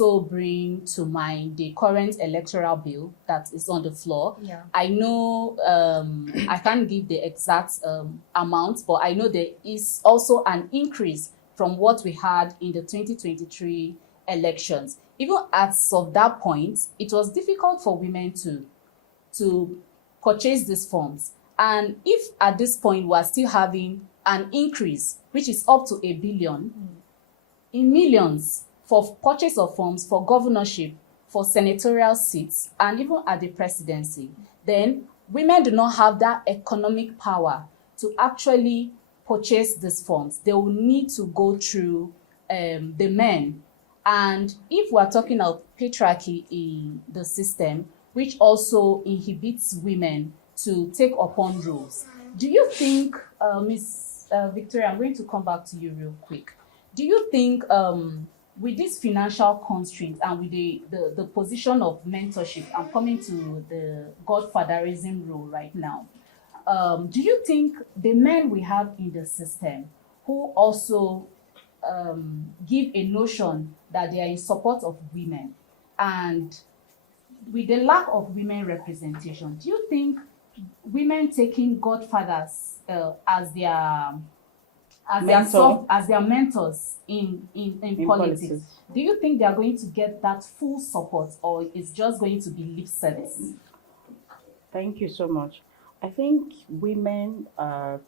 also bring to mind the current electoral bill that is on the floor. Yeah. I know I can't give the exact amount, but I know there is also an increase from what we had in the 2023 elections. Even as of that point, it was difficult for women to purchase these forms. And if at this point we are still having an increase, which is up to 1 billion, in millions for purchase of forms for governorship, for senatorial seats, and even at the presidency, then women do not have that economic power to actually purchase these forms. They will need to go through the men. And if we're talking of patriarchy in the system, which also inhibits women to take upon roles, do you think, Ms. Victoria, I'm going to come back to you real quick. Do you think with this financial constraints and with the position of mentorship, I'm coming to the godfatherism role right now, do you think the men we have in the system who also give a notion that they are in support of women, and with the lack of women representation, do you think women taking godfathers as their mentors in politics, do you think they are going to get that full support, or it's just going to be lip service? Thank you so much. I think women are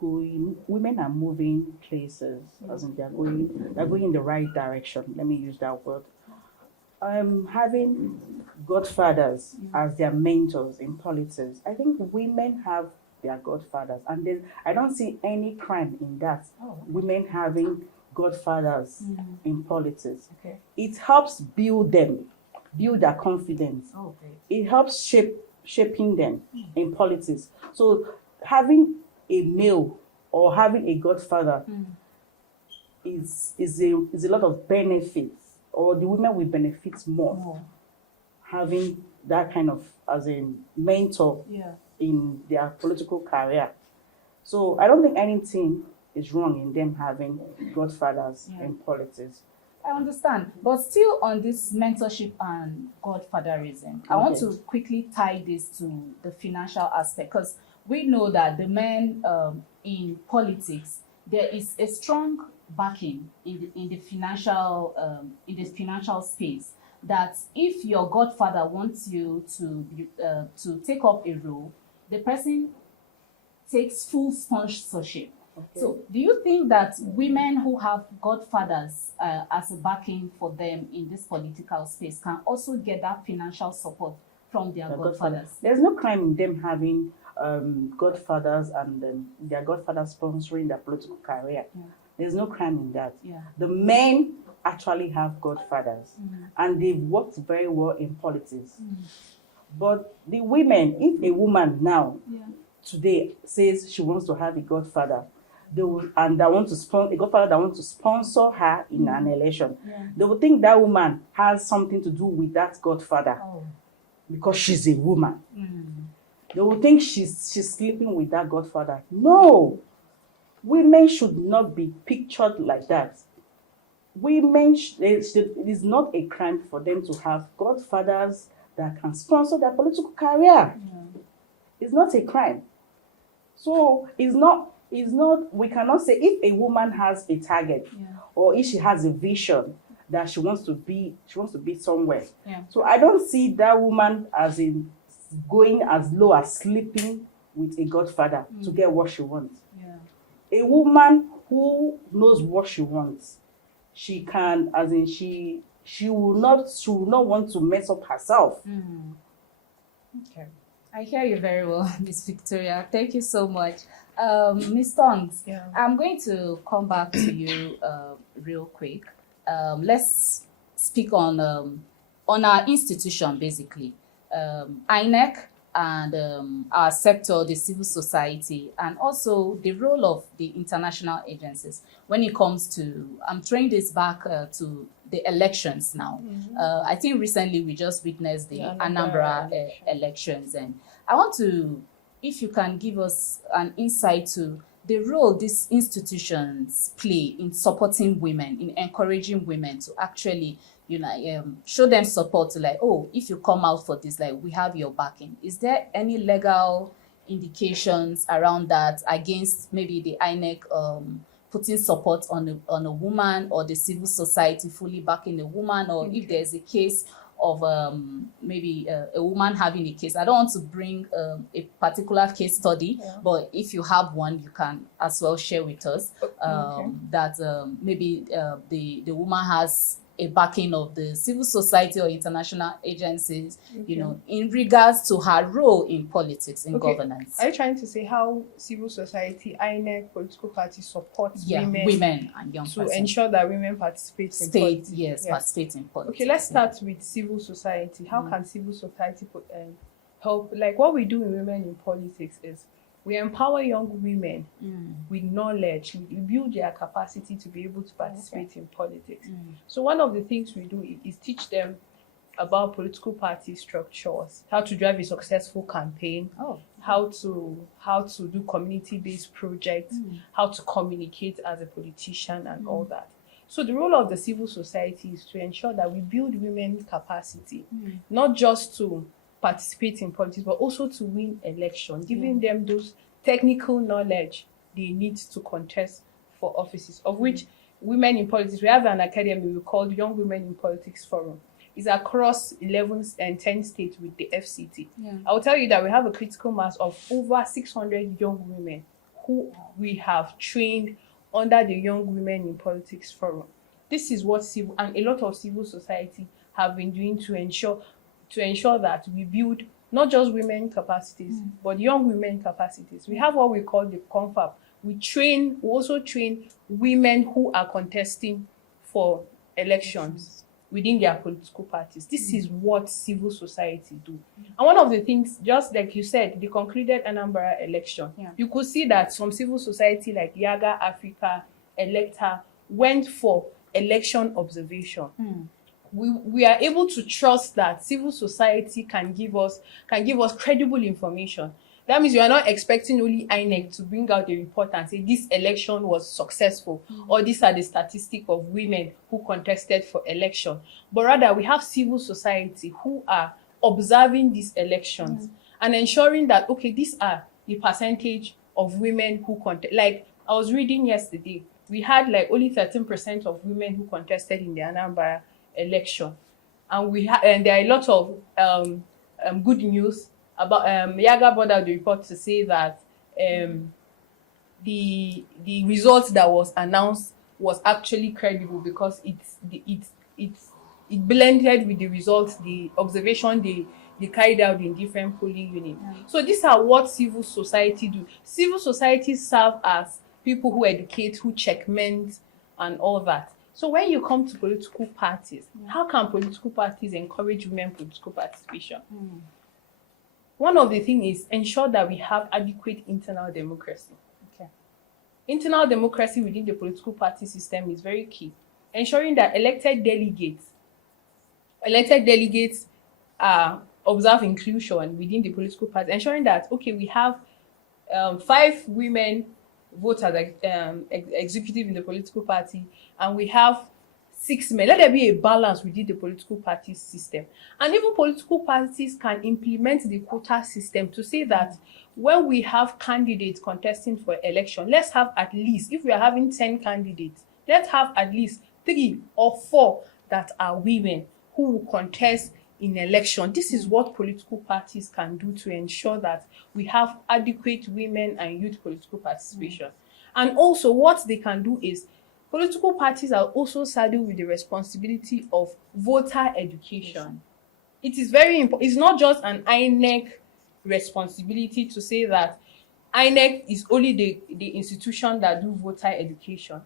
moving places, as in they're going in the right direction. Let me use that word. Having godfathers as their mentors in politics, I think women have their godfathers, and then I don't see any crime in that. Women having godfathers in politics. Okay. It helps build their confidence. It helps shaping them in politics. So having a male or having a godfather is a lot of benefits, or the women will benefit more having that kind of as a mentor in their political career. So I don't think anything is wrong in them having godfathers in politics. I understand, but still on this mentorship and godfatherism, I want to quickly tie this to the financial aspect, because we know that the men in politics, there is a strong backing in the financial space, that if your godfather wants you to take up a role, the person takes full sponsorship. So do you think that women who have godfathers as a backing for them in this political space can also get that financial support from their godfathers? There's no crime in them having godfathers and their godfathers sponsoring their political career. There's no crime in that. The men actually have godfathers, and they've worked very well in politics. But the women, if a woman now today says she wants to have a godfather, a godfather that wants to sponsor her in an election, they will think that woman has something to do with that godfather because she's a woman. They will think she's sleeping with that godfather. No, women should not be pictured like that. It is not a crime for them to have godfathers that can sponsor their political career. It's not a crime. So we cannot say if a woman has a target or if she has a vision that she wants to be somewhere. So I don't see that woman as in going as low as sleeping with a godfather to get what she wants. A woman who knows what she wants, she can, as in she will not want to mess up herself. Okay. I hear you very well, Miss Victoria. Thank you so much. Ms. Tongs, I'm going to come back to you real quick. Let's speak on our institution, basically. INEC and our sector, the civil society, and also the role of the international agencies when it comes to, I'm throwing this back to the elections now. I think recently we just witnessed the Anambra elections, and I want to, if you can give us an insight to the role these institutions play in supporting women, in encouraging women to actually show them support to like, oh, if you come out for this, like we have your backing. Is there any legal indications around that against maybe the INEC putting support on a woman, or the civil society fully backing a woman, or if there's a case of maybe a woman having a case? I don't want to bring a particular case study, but if you have one, you can as well share with us that maybe the woman has a backing of the civil society or international agencies, in regards to her role in politics, in governance. Are you trying to say how civil society, INEC, political parties support women and young to ensure that women participate in politics? Participate in politics. Okay, let's start with civil society. How can civil society help? Like what we do in Women in Politics is we empower young women with knowledge. We build their capacity to be able to participate in politics. So one of the things we do is teach them about political party structures, how to drive a successful campaign, how to do community-based projects, how to communicate as a politician and all that. So the role of the civil society is to ensure that we build women's capacity, not just to participate in politics, but also to win elections, giving them those technical knowledge they need to contest for offices, of which Women in Politics, we have an academy we call Young Women in Politics Forum. It's across 11 and 10 states with the FCT. I will tell you that we have a critical mass of over 600 young women who we have trained under the Young Women in Politics Forum. This is what civil and a lot of civil society have been doing to ensure that we build not just women capacities, but young women capacities. We have what we call the confab. We also train women who are contesting for elections within their political parties. This is what civil society do. And one of the things, just like you said, the concluded Anambra election, you could see that some civil society like Yaga Africa, Electa, went for election observation. We are able to trust that civil society can give us credible information. That means you are not expecting only INEC to bring out a report and say this election was successful, or these are the statistics of women who contested for election. But rather, we have civil society who are observing these elections and ensuring that, okay, these are the percentage of women who contest. Like I was reading yesterday, we had like only 13% of women who contested in the Anambra election, and there are a lot of good news about Yaga brought out the report to say that the result that was announced was actually credible because it blended with the results, the observation they carried out in different polling units. So these are what civil society do. Civil society serve as people who educate, who checkmate, and all that. So when you come to political parties, how can political parties encourage women political participation? One of the things is ensure that we have adequate internal democracy. Internal democracy within the political party system is very key. Ensuring that elected delegates observe inclusion within the political party. Ensuring that, okay, we have 5 women vote as executive in the political party, and we have 6 men. Let there be a balance within the political party system. And even political parties can implement the quota system to say that when we have candidates contesting for election, let's have at least, if we are having 10 candidates, let's have at least 3 or 4 that are women who will contest in election. This is what political parties can do to ensure that we have adequate women and youth political participation. And also what they can do is, political parties are also saddled with the responsibility of voter education. It is very important. It's not just an INEC responsibility to say that INEC is only the institution that do voter education.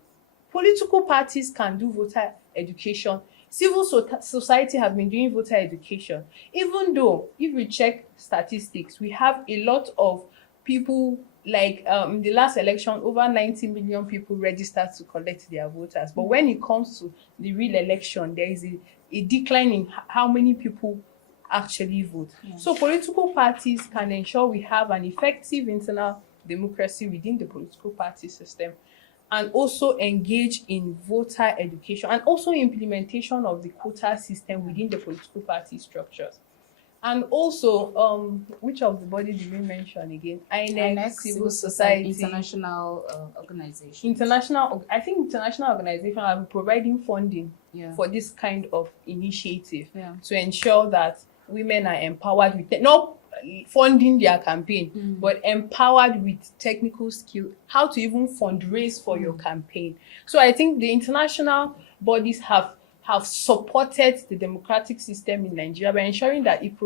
Political parties can do voter education. Civil society have been doing voter education. Even though, if we check statistics, we have a lot of people, like in the last election, over 90 million people registered to collect their voters. But when it comes to the real election, there is a decline in how many people actually vote. So political parties can ensure we have an effective internal democracy within the political party system. and also engage in voter education and also implementation of the quota system within the political party structures. And also, which of the body did we mention again? INEC, civil society, international organizations. I think international organizations are providing funding for this kind of initiative to ensure that women are empowered with not funding their campaign, but empowered with technical skill, how to even fundraise for your campaign. So I think the international bodies have supported the democratic system in Nigeria by ensuring that it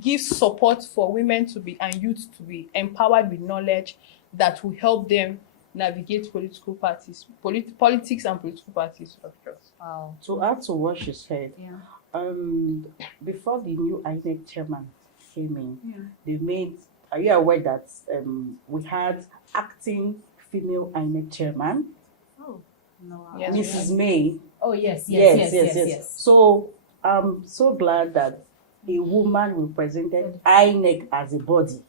gives support for women to be and youth to be empowered with knowledge that will help them navigate political parties, politics and political party structures. Wow. To add to what she said, before the new INEC chairman came in, they made. Are you aware that we had acting female INEC chairman? Oh, no. Yes, Mrs. May. Oh yes. So I'm so glad that a woman represented INEC as a body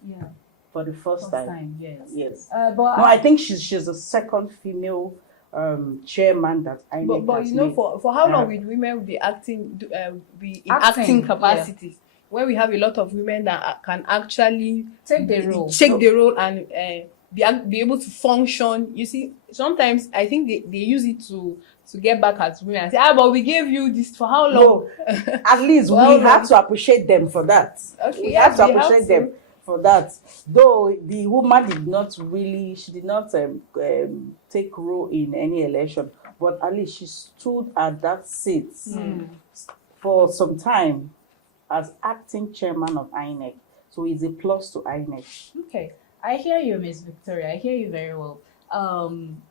for the first time. Yes. But No, I think she's the second female chairman that INEC But has you know, made. for how long will women be be in acting capacities? When we have a lot of women that can actually take the role and be able to function. You see, sometimes I think they use it to get back at women and say, but we gave you this for how long? No, at least we have to appreciate them for that. Okay, we have to appreciate them for that. Though the woman did not take role in any election, but at least she stood at that seat for some time as acting chairman of INEC. So it's a plus to INEC. Okay. I hear you, Miss Victoria. I hear you very well.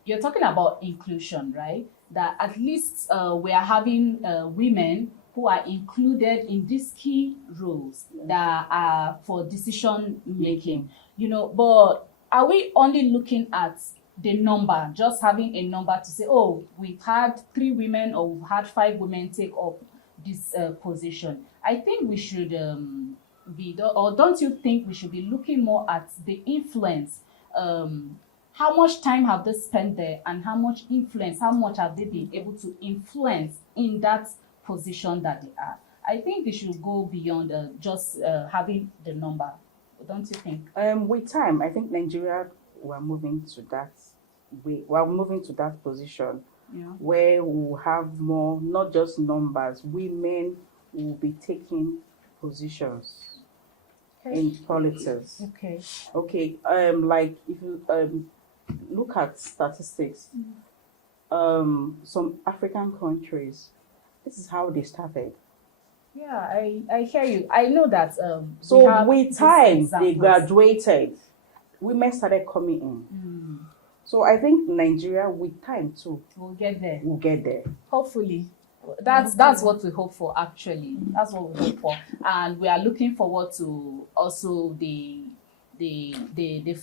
You're talking about inclusion, right? That at least we are having women who are included in these key roles that are for decision making. You know, but are we only looking at the number, just having a number to say, oh, we've had 3 women or we've had 5 women take up this position? I think we should don't you think we should be looking more at the influence? How much time have they spent there, and how much influence, how much have they been able to influence in that position that they are? I think they should go beyond just having the number. Don't you think? With time, I think Nigeria we're moving to that way. We're moving to that position where we'll have more, not just numbers. Women will be taking positions in politics. Okay. Like if you look at statistics, some African countries, this is how they started. Yeah, I hear you. I know that. So with time, they graduated. Women started coming in. So I think Nigeria, with time too, we'll get there. We'll get there. Hopefully. That's what we hope for, actually. That's what we hope for. And we are looking forward to also the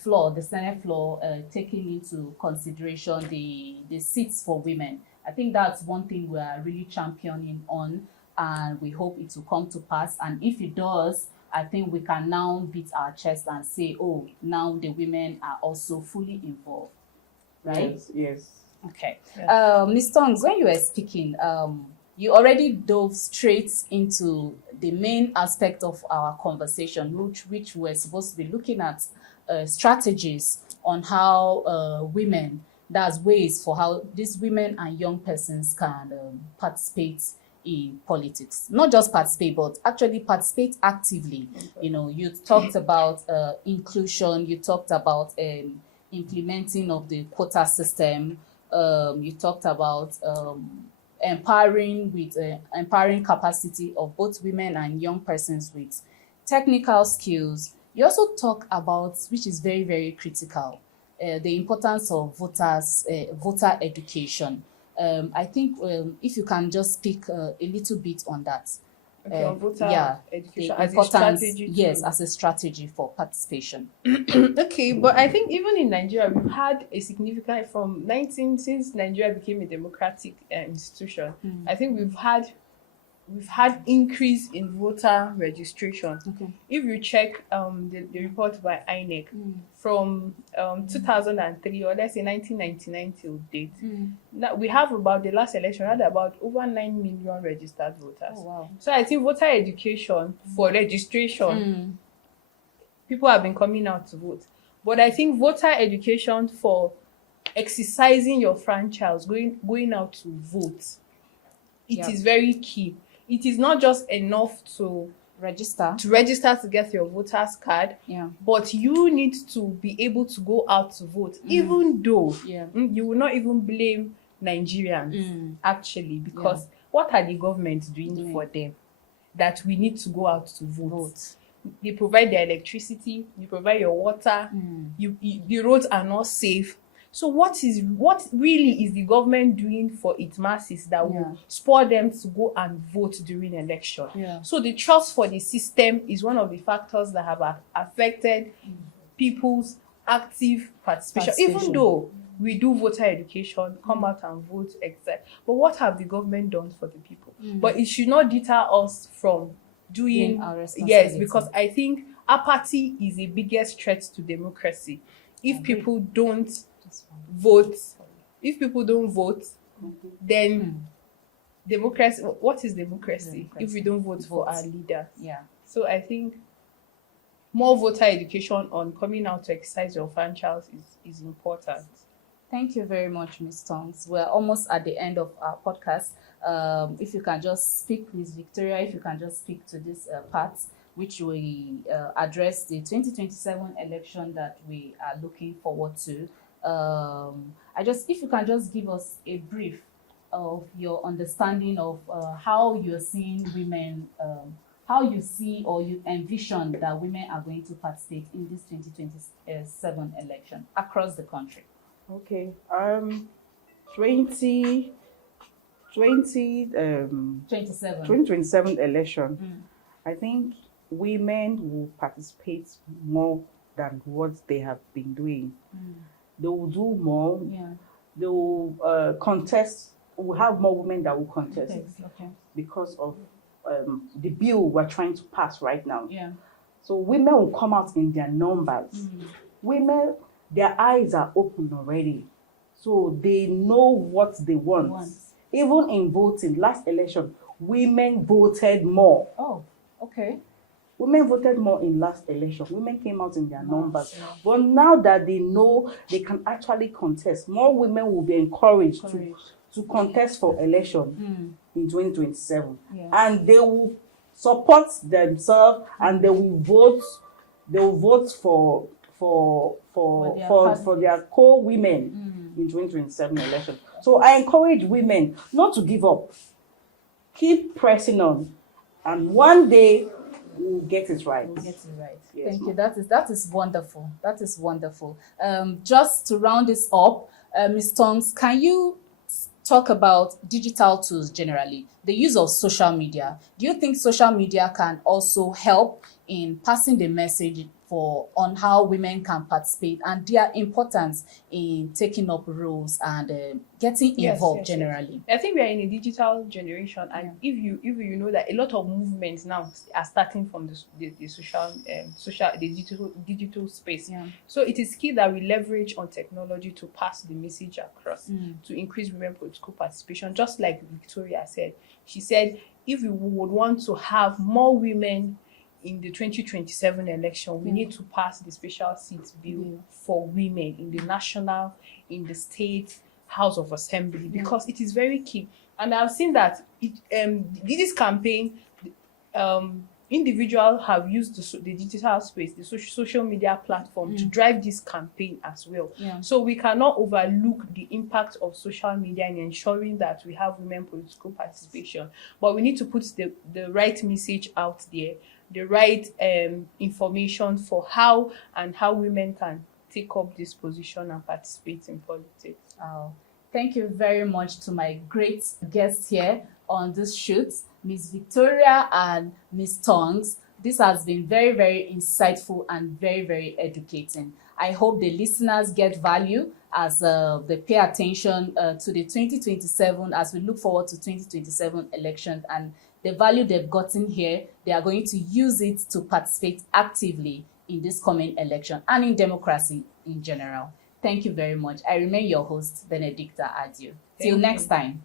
floor, the Senate floor, taking into consideration the seats for women. I think that's one thing we are really championing on, and we hope it will come to pass. And if it does, I think we can now beat our chest and say, oh, now the women are also fully involved. Right? Yes. Okay. Ms. Tongs, when you were speaking, you already dove straight into the main aspect of our conversation, which we're supposed to be looking at strategies on how women, that's ways for how these women and young persons can participate in politics. Not just participate, but actually participate actively. You know, you talked about inclusion, you talked about implementing of the quota system, you talked about empowering capacity of both women and young persons with technical skills. You also talk about, which is very, very critical, the importance of voter education. I think if you can just speak a little bit on that. Voter education as a strategy. Yes, as a strategy for participation. Okay, but I think even in Nigeria, we've had a significant since Nigeria became a democratic institution. I think we've had increase in voter registration. Okay. If you check the report by INEC from 2003, or let's say 1999 till date, now we have about the last election had about over 9 million registered voters. Oh, wow. So I think voter education for registration, people have been coming out to vote. But I think voter education for exercising your franchise, going out to vote, it is very key. It is not just enough to register to get your voter's card, but you need to be able to go out to vote, even though you will not even blame Nigerians actually, because what are the governments doing for them that we need to go out to vote? They provide the electricity, you provide your water, the roads are not safe. So what really is the government doing for its masses that will spur them to go and vote during election? So the trust for the system is one of the factors that have affected people's active participation. Even though we do voter education, come out and vote, exact. But what have the government done for the people? But it should not deter us from doing our responsibility. Because I think apathy is the biggest threat to democracy. If people don't vote, then democracy, what is democracy if we don't vote for our leaders? So I think more voter education on coming out to exercise your franchise is important. Thank you very much, Ms. Tongs. We're almost at the end of our podcast. If you can just speak, Ms. Victoria, if you can just speak to this part, which we address the 2027 election that we are looking forward to. If you can just give us a brief of your understanding of how you're seeing women, how you see or you envision that women are going to participate in this 2027 election across the country. Okay. 2027 election. I think women will participate more than what they have been doing. They will do more. They will contest. We'll have more women that will contest because of the bill we're trying to pass right now. So women will come out in their numbers. Women, their eyes are open already. So they know what they want. Even in voting, last election, women voted more. Oh, okay. Women voted more in last election. Women came out in their numbers. But now that they know they can actually contest, more women will be encouraged to contest for election in 2027. And they will support themselves and they will vote. They will vote for their co-women in 2027 election. So I encourage women not to give up. Keep pressing on, and one day we'll get it right. Yes, thank ma'am. you. That is wonderful. That is wonderful. Just to round this up, Ms. Tongs, can you talk about digital tools generally, the use of social media? Do you think social media can also help in passing the message on how women can participate and their importance in taking up roles and getting involved generally? I think we are in a digital generation, and if you know that a lot of movements now are starting from the digital space. So it is key that we leverage on technology to pass the message across, to increase women political participation. Just like Victoria said, she said if we would want to have more women in the 2027 election, we need to pass the special seats bill for women in the national, in the state House of Assembly, because it is very key. And I've seen that this campaign, individuals have used the digital space, the social media platform to drive this campaign as well. So we cannot overlook the impact of social media in ensuring that we have women political participation. But we need to put the right message out there, the right information for how women can take up this position and participate in politics. Thank you very much to my great guests here on this shoot, Ms. Victoria and Ms. Tongs. This has been very, very insightful and very, very educating. I hope the listeners get value as they pay attention to the 2027, as we look forward to 2027 elections, and the value they've gotten here, they are going to use it to participate actively in this coming election and in democracy in general. Thank you very much. I remain your host, Benedicta Adyo. Till next time.